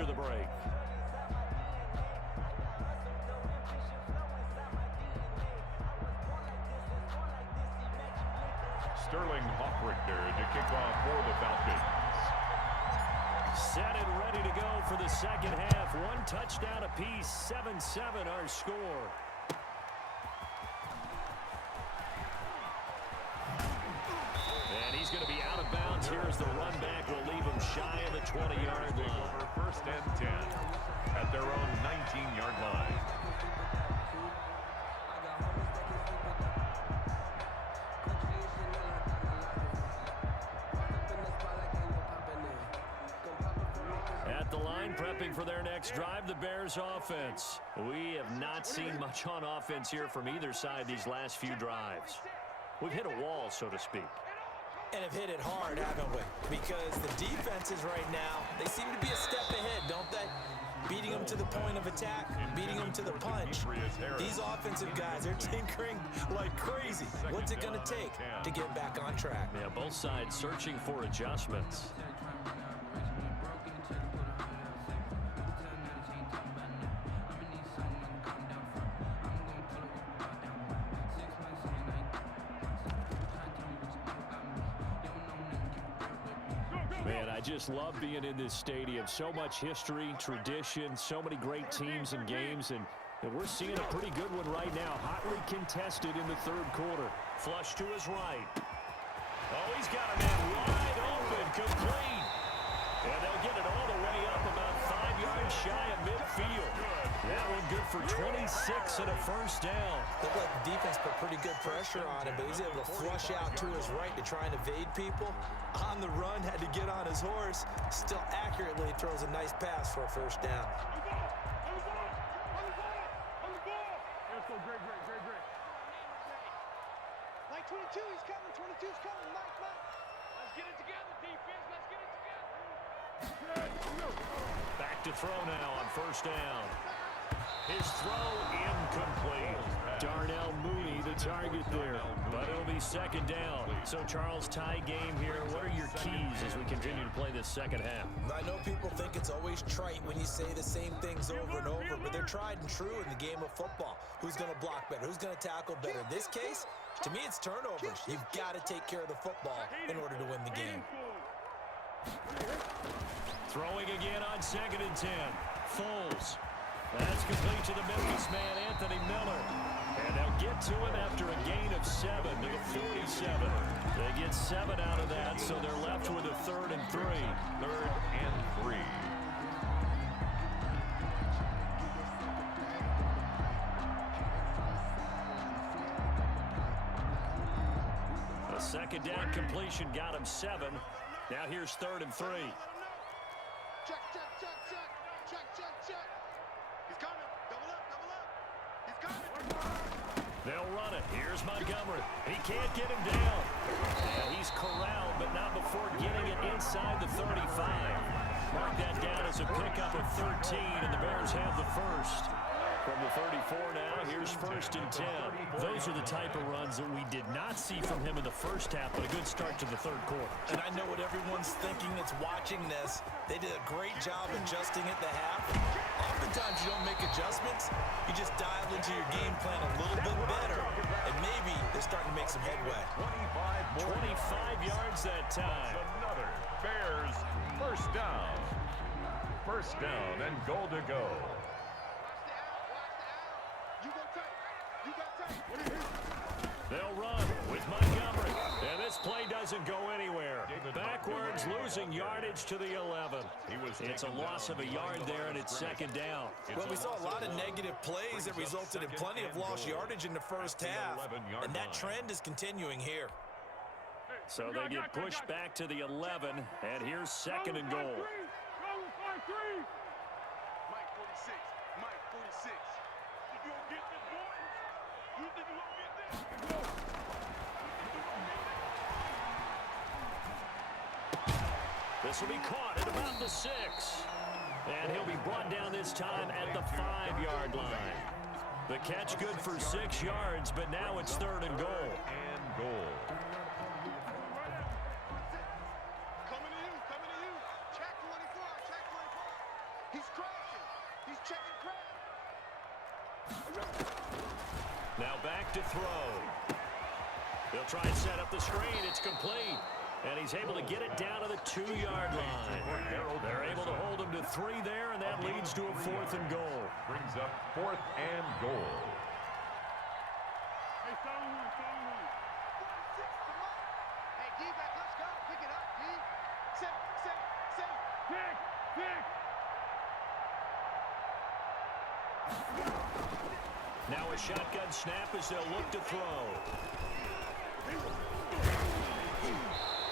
after the break. Sterling Hoffrichter to kick off for the Falcons. Set and ready to go for the second half. One touchdown apiece, 7-7 our score. And he's going to be out of bounds here as the run back will leave him shy of the 20-yard line. First and 10 at their own 19-yard line. At the line, prepping for their next drive, the Bears offense. We have not seen much on offense here from either side these last few drives. We've hit a wall, so to speak. And have hit it hard, haven't we? Because the defenses right now, they seem to be a step ahead, don't they? Beating them to the point of attack, beating them to the punch. These offensive guys, they're tinkering like crazy. What's it going to take to get back on track? Yeah, both sides searching for adjustments. Man, I just love being in this stadium. So much history, tradition, so many great teams and games, and we're seeing a pretty good one right now. Hotly contested in the third quarter. Flush to his right. Oh, he's got a man wide open, complete. And they'll get it all the way up about 5 yards shy of midfield. That one good for 26 and a first down. Looked like the defense put pretty good pressure on him, but he's able to flush out to his right to try and evade people. On the run, had to get on his horse. Still accurately throws a nice pass for a first down. Like 22, he's coming. 22's coming. Mike. Let's get it together, defense. Let's get it together. Back to throw now on first down. His throw incomplete. Darnell Mooney the target there, but it'll be second down. So Charles, tie game here. What are your keys as we continue to play this second half? I know people think it's always trite when you say the same things over and over, but they're tried and true in the game of football. Who's going to block better? Who's going to tackle better? In this case, to me, it's turnovers. You've got to take care of the football in order to win the game. Throwing again on second and 10. Foles. That's complete to the Memphis man, Anthony Miller. And they'll get to him after a gain of 7 to the 47. They get 7 out of that, so they're left with a 3rd and 3. 3rd and 3. A second down completion got him 7. Now here's 3rd and 3. Check. He's coming. Double up. He's coming. They'll run it. Here's Montgomery. He can't get him down. And he's corralled, but not before getting it inside the 35. Mark that down as a pickup of 13, and the Bears have the first. From the 34 now, here's 1st and 10. Those are the type of runs that we did not see from him in the first half, but a good start to the third quarter. And I know what everyone's thinking that's watching this. They did a great job adjusting at the half. Oftentimes you don't make adjustments. You just dial into your game plan a little bit better, and maybe they're starting to make some headway. 25 yards that time. Another Bears first down. First down and goal to go. They'll run with Montgomery. And this play doesn't go anywhere. Backwards, losing yardage to the 11. It's a loss of a yard there, and it's second down. Well, we saw a lot of negative plays that resulted in plenty of lost yardage in the first half. And that trend is continuing here. So they get pushed back to the 11, and here's 2nd and goal. Mike 46. You gonna get this, boy? You think you gonna get this? This will be caught at about the 6. And he'll be brought down this time at the 5-yard line. The catch good for 6 yards, but now it's 3rd and goal. And goal. Coming to you. Check 24. He's crashing. He's checking crash. Now back to throw. He'll try and set up the screen. It's complete. And he's able to get it down to the 2-yard line. They're able to hold him to 3 there, and that leads to a 4th and goal. Brings up 4th and goal. Hey, D-back, let's go. Pick it up, D. Set. Pick. Now a shotgun snap as they'll look to throw.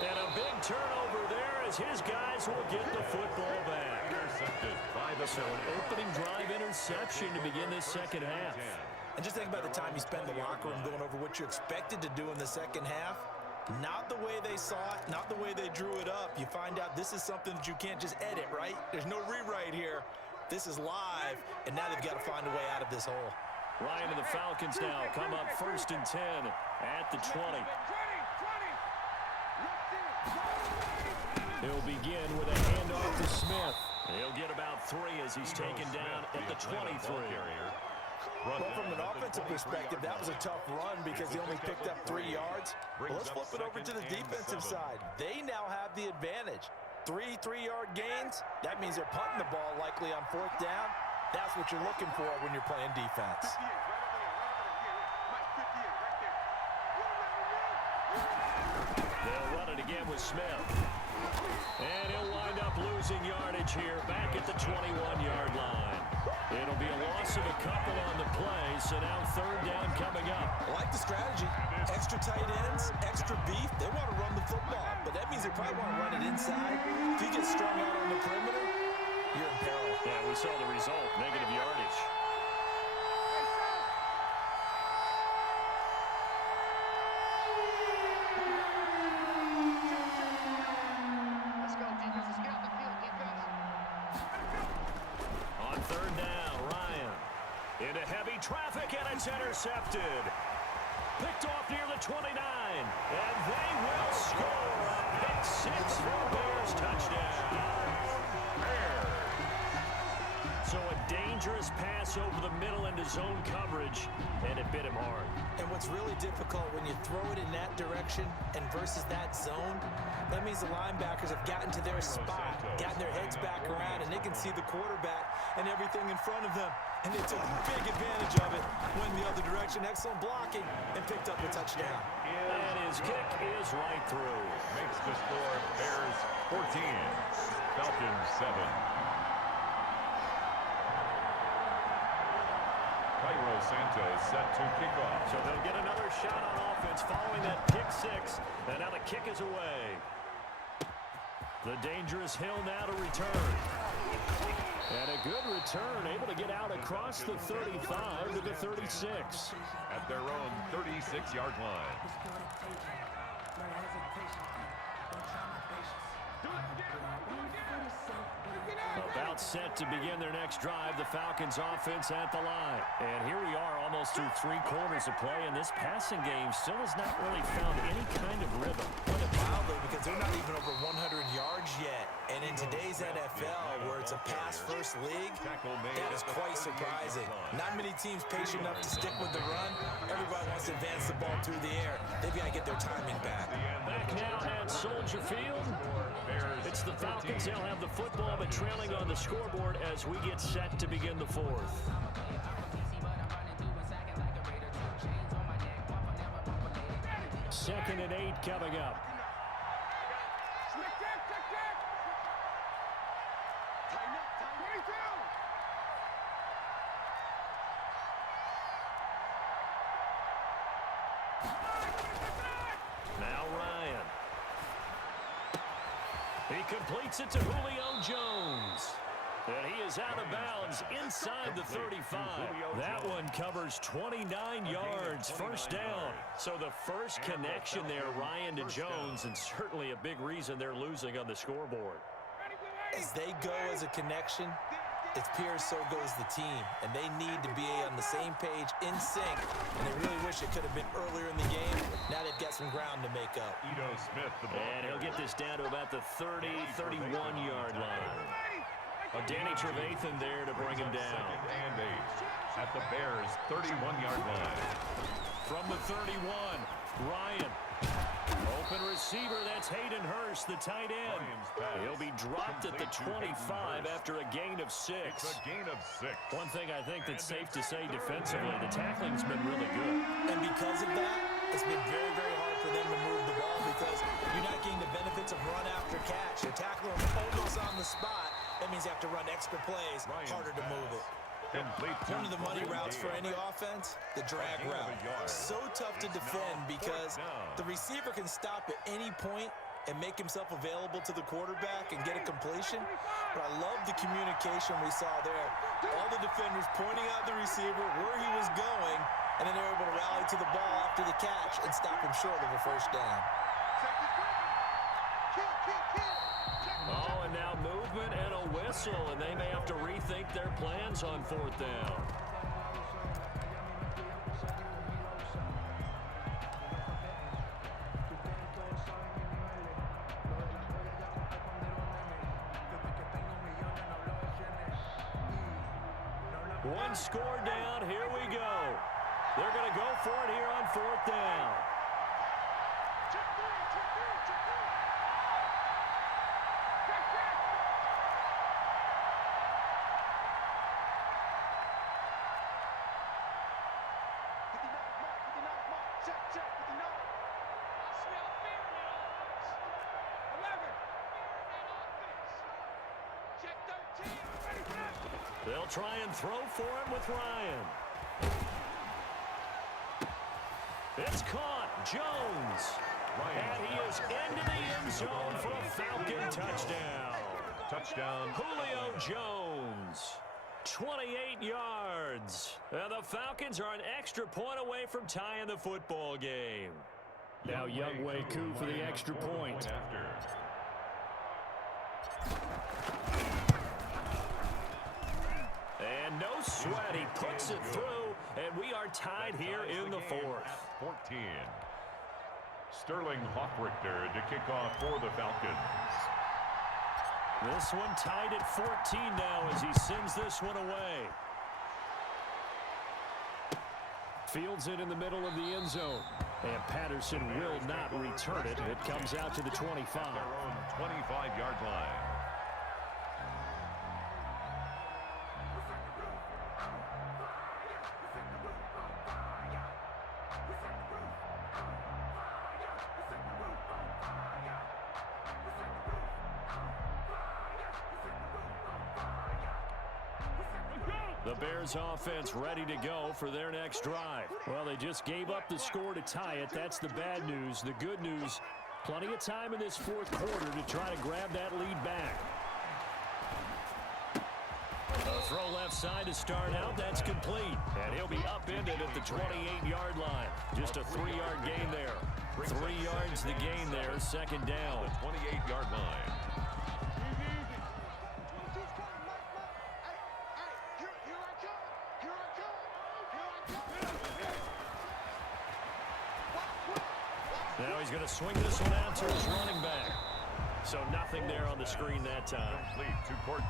And a big turnover there as his guys will get the football back. Intercepted by the So an opening drive interception to begin this second half. And just think about the time you spent in the locker room going over what you expected to do in the second half. Not the way they saw it, not the way they drew it up. You find out this is something that you can't just edit, right? There's no rewrite here. This is live, and now they've got to find a way out of this hole. Ryan and the Falcons now come up 1st and 10 at the 20. He'll begin with a handoff to Smith. He'll get about 3 as he's taken down at the 23. Well, from an offensive perspective, that was a tough run because he only picked up 3 yards. Well, let's flip it over to the defensive side. They now have the advantage. 3 3-yard gains, that means they're punting the ball likely on 4th down. That's what you're looking for when you're playing defense. They'll run it again with Smith. And he'll wind up losing yardage here back at the 21-yard line. It'll be a loss of a couple on the play, so now 3rd down coming up. I like the strategy. Extra tight ends, extra beef. They want to run the football, but that means they probably want to run it inside. If you get strung out on the perimeter, you're in peril. Yeah, we saw the result, negative yardage. Let's go, defense. Let's get out the field, defense. On 3rd down, Ryan into heavy traffic, and it's intercepted. Picked off near the 29, and they will score a pick 6 for a Bears touchdown. So a dangerous pass over the middle into zone coverage, and it bit him hard. And what's really difficult when you throw it in that direction and versus that zone, that means the linebackers have gotten to their spot, gotten their heads back around, and they can see the quarterback and everything in front of them. And they took big advantage of it, went the other direction, excellent blocking, and picked up a touchdown. And his kick is right through. Makes the score Bears 14, Falcons 7. Cairo Santos set to kick off. So they'll get another shot on offense following that pick 6. And now the kick is away. The dangerous Hill now to return. And a good return, able to get out across the 35 to the 36. At their own 36-yard line. About set to begin their next drive, the Falcons offense at the line. And here we are almost through 3 quarters of play, and this passing game still has not really found any kind of rhythm. Put it mildly, because they're not even over 100 yards yet. And in today's NFL, where it's a pass-first league, that is quite surprising. Not many teams patient enough to stick with the run. Everybody wants to advance the ball through the air. They've got to get their timing back. Back now at Soldier Field. It's the Falcons. They'll have the football, but trailing on the scoreboard as we get set to begin the 4th. Second and 8 coming up. Now Ryan. He completes it to Julio Jones. And he is out of bounds inside the 35. That one covers 29 yards, 1st down. So the first connection there, Ryan to Jones, and certainly a big reason they're losing on the scoreboard. As they go as a connection, it's Pierce, so goes the team. And they need to be on the same page, in sync. And they really wish it could have been earlier in the game. Now they've got some ground to make up. Smith, the ball. And he'll get this down to about the 30, 31-yard line. Well, Danny Trevathan there to bring him down. Second and 8 at the Bears' 31-yard line. From the 31, Ryan. Open receiver, that's Hayden Hurst, the tight end. He'll be dropped at the 25 after a gain of 6. It's a gain of 6. One thing I think that's safe to say defensively, the tackling's been really good. And because of that, it's been very, very hard for them to move the ball because you're not getting the benefits of run after catch. You tackle them almost on the spot. That means you have to run extra plays, harder to move it. One of the money routes for any offense, the drag route. So tough to defend because the receiver can stop at any point and make himself available to the quarterback and get a completion. But I love the communication we saw there. All the defenders pointing out the receiver, where he was going, and then they were able to rally to the ball after the catch and stop him short of a first down. Oh, and now movement and a whistle, and they may have to rethink their plans on 4th down. One score down, here we go. They're going to go for it here on 4th down. They'll try and throw for it with Ryan. It's caught. Jones. And he is into the end zone for a Falcon touchdown. Touchdown. Julio Jones. 28 yards. And the Falcons are an extra point away from tying the football game. Now Younghoe Koo for the extra point. And no sweat, he puts it through, and we are tied here in the 4th. 14. Sterling Hawkrichter to kick off for the Falcons. This one tied at 14 now as he sends this one away. Fields it in the middle of the end zone. And Patterson will not return it. It comes out to the 25. Their own 25-yard line. The Bears offense ready to go for their next drive. Well, they just gave up the score to tie it. That's the bad news. The good news, plenty of time in this 4th quarter to try to grab that lead back. A throw left side to start out. That's complete. And he'll be upended at the 28-yard line. Just a 3-yard gain there. 3 yards the gain there. 2nd down. The 28-yard line. Now he's going to swing this one out to his running back. So nothing there on the screen that time.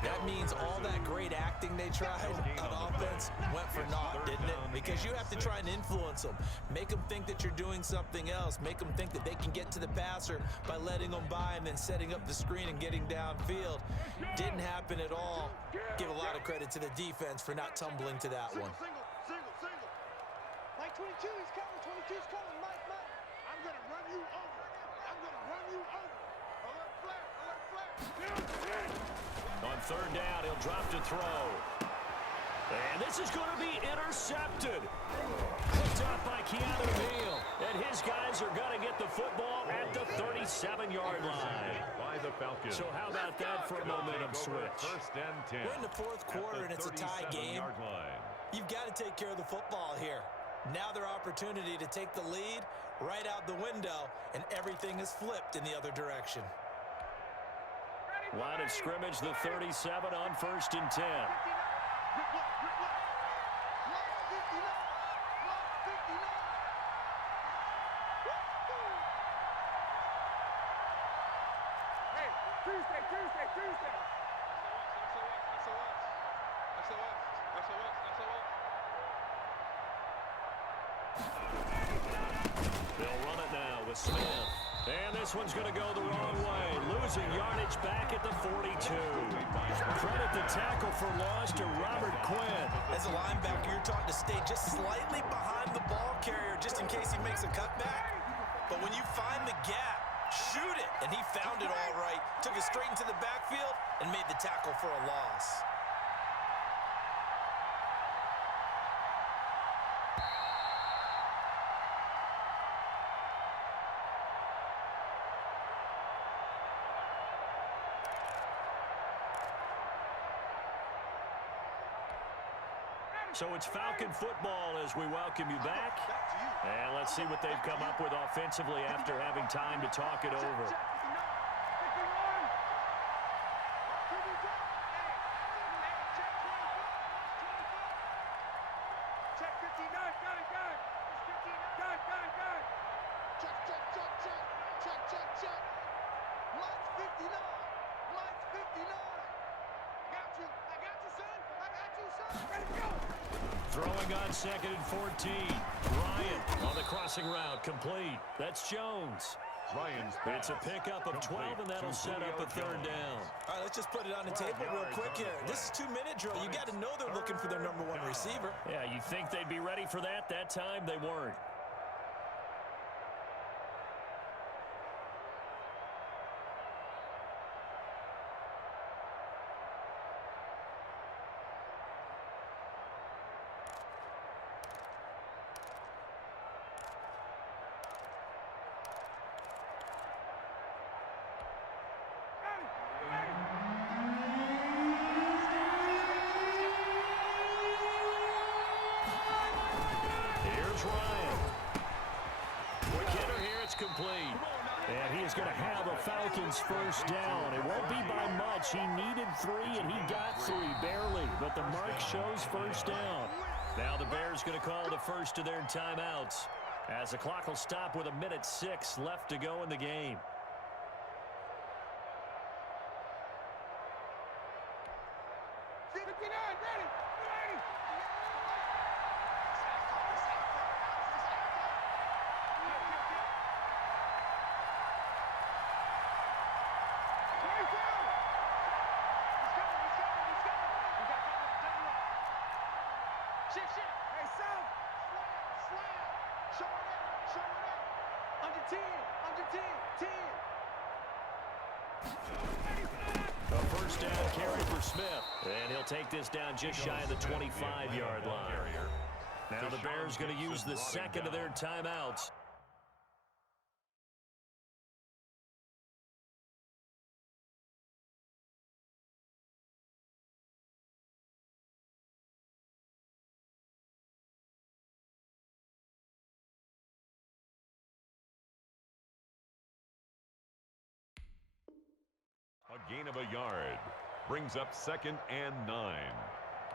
That means all that great acting they tried on offense went for naught, didn't it? Because you have to try and influence them. Make them think that you're doing something else. Make them think that they can get to the passer by letting them by and then setting up the screen and getting downfield. Didn't happen at all. Give a lot of credit to the defense for not tumbling to that one. Single. Mike 22, he's coming. 22's coming. Mike. I'm going to run you over. Alert flat. On 3rd down, he'll drop to throw. And this is going to be intercepted. Picked up by Keanu Neal. And his guys are going to get the football at the 37-yard line. By the Falcons. So how about that for a momentum switch? 1st and 10. We're in the 4th quarter and it's a tie game. You've got to take care of the football here. Now their opportunity to take the lead right out the window, and everything is flipped in the other direction. Line of scrimmage, the 37 on 1st and 10. Tuesday. with Smith. And this one's going to go the wrong way. Losing yardage back at the 42. Credit the tackle for loss to Robert Quinn. As a linebacker, you're taught to stay just slightly behind the ball carrier just in case he makes a cutback. But when you find the gap, shoot it. And he found it all right. Took it straight into the backfield and made the tackle for a loss. So it's Falcon football as we welcome you back. And let's see what they've come up with offensively after having time to talk it over. Check 59, got it. It's 59, got it. Check. Mine's 59. I got you, son. Ready to go. Throwing on 2nd and 14. Ryan on the crossing route, complete. That's Jones. It's a pickup of 12, and that'll set up a 3rd down. All right, let's just put it on the table real quick here. This is 2-minute drill. You got to know they're looking for their number 1 receiver. Yeah, you think they'd be ready for that? That time they weren't. Complete. And he is going to have a Falcons 1st down. It won't be by much. He needed 3, and he got 3, barely. But the mark shows 1st down. Now the Bears going to call the first of their timeouts, as the clock will stop with 1:06 left to go in the game. A 1st down carry for Smith. And he'll take this down just shy of the 25-yard line. Now the Bears going to use the 2nd of their timeouts. A gain of a yard brings up 2nd and 9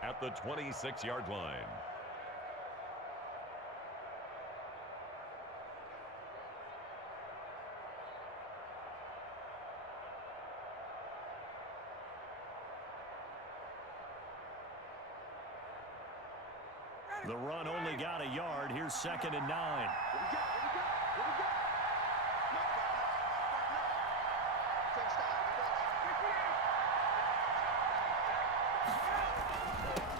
at the 26-yard line. The run only got a yard. Here's 2nd and 9.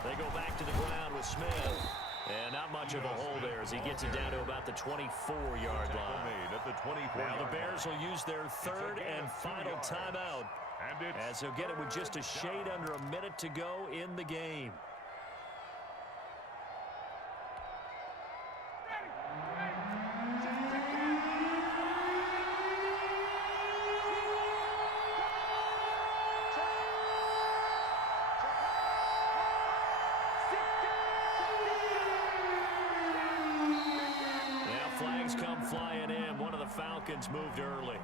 They go back to the ground with Smith. And not much of a hole there as he gets it down to about the 24-yard line. Now the Bears will use their 3rd and final timeout, as they'll get it with just a shade under a minute to go in the game. Come flying in. One of the Falcons moved early.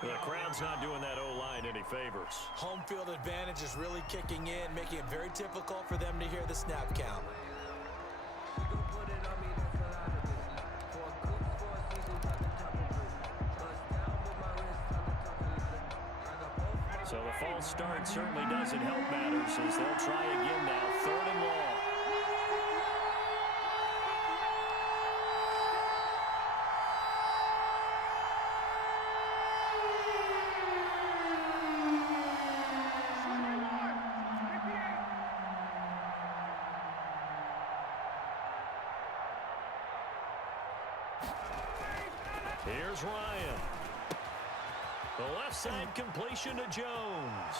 The crowd's not doing that O-line any favors. Home field advantage is really kicking in, making it very difficult for them to hear the snap count. So the false start certainly doesn't help matters, as they'll try again now. 3rd and long. Here's Ryan. The left side completion to Jones.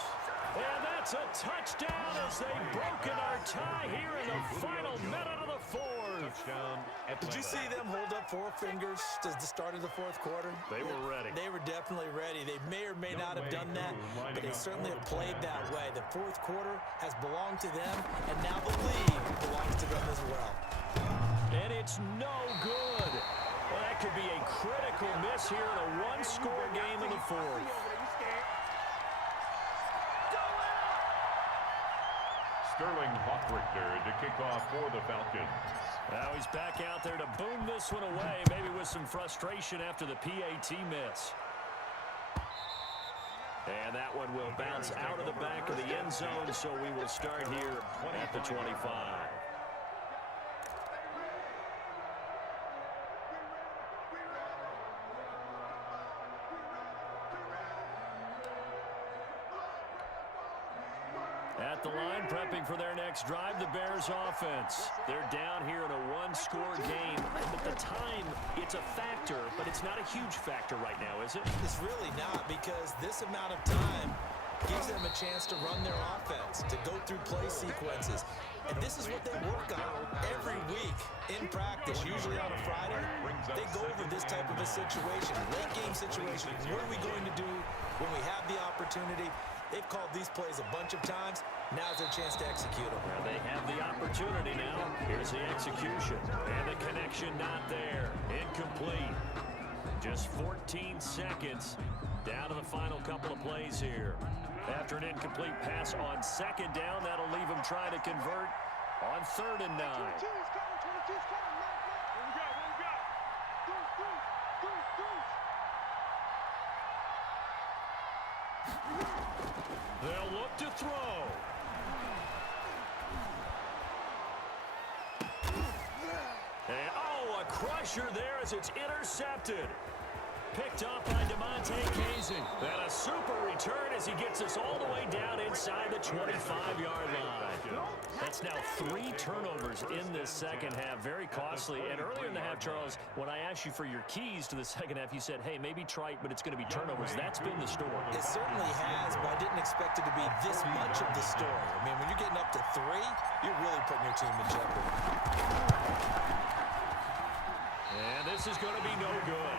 And that's a touchdown as they've broken our tie here in the final minute of the fourth. Touchdown, Atlanta. Did you see them hold up 4 fingers to the start of the fourth quarter? They were ready. They were definitely ready. They may or may not have done that, but they certainly have played that way. The fourth quarter has belonged to them, and now the lead belongs to them as well. And it's no good. Well, that could be a critical miss here in a one-score game in the fourth. Sterling Hawkrichter to kick off for the Falcons. Now he's back out there to boom this one away, maybe with some frustration after the PAT miss. And that one will bounce out of the back of the end zone, so we will start here at the 25. At the line, prepping for their next drive, the Bears offense. They're down here in a one-score game. At the time, it's a factor, but it's not a huge factor right now, is it? It's really not, because this amount of time gives them a chance to run their offense, to go through play sequences. And this is what they work on every week in practice, usually on a Friday. They go over this type of a situation, late game situation. What are we going to do when we have the opportunity? They've called these plays a bunch of times. Now's their chance to execute them. Well, they have the opportunity now. Here's the execution. And the connection not there. Incomplete. Just 14 seconds down to the final couple of plays here. After an incomplete pass on second down, that'll leave them trying to convert on 3rd and 9. 22's coming, 22's coming. What we got? What we got? Deuce. They'll look to throw. And, a crusher there as it's intercepted. Picked up by DeMonte Casey. And a super return as he gets us all the way down inside the 25-yard line. That's now 3 turnovers in this second half. Very costly. And earlier in the half, Charles, when I asked you for your keys to the second half, you said, hey, maybe trite, but it's going to be turnovers. That's been the story. It certainly has, but I didn't expect it to be this much of the story. I mean, when you're getting up to 3, you're really putting your team in jeopardy. And this is going to be no good.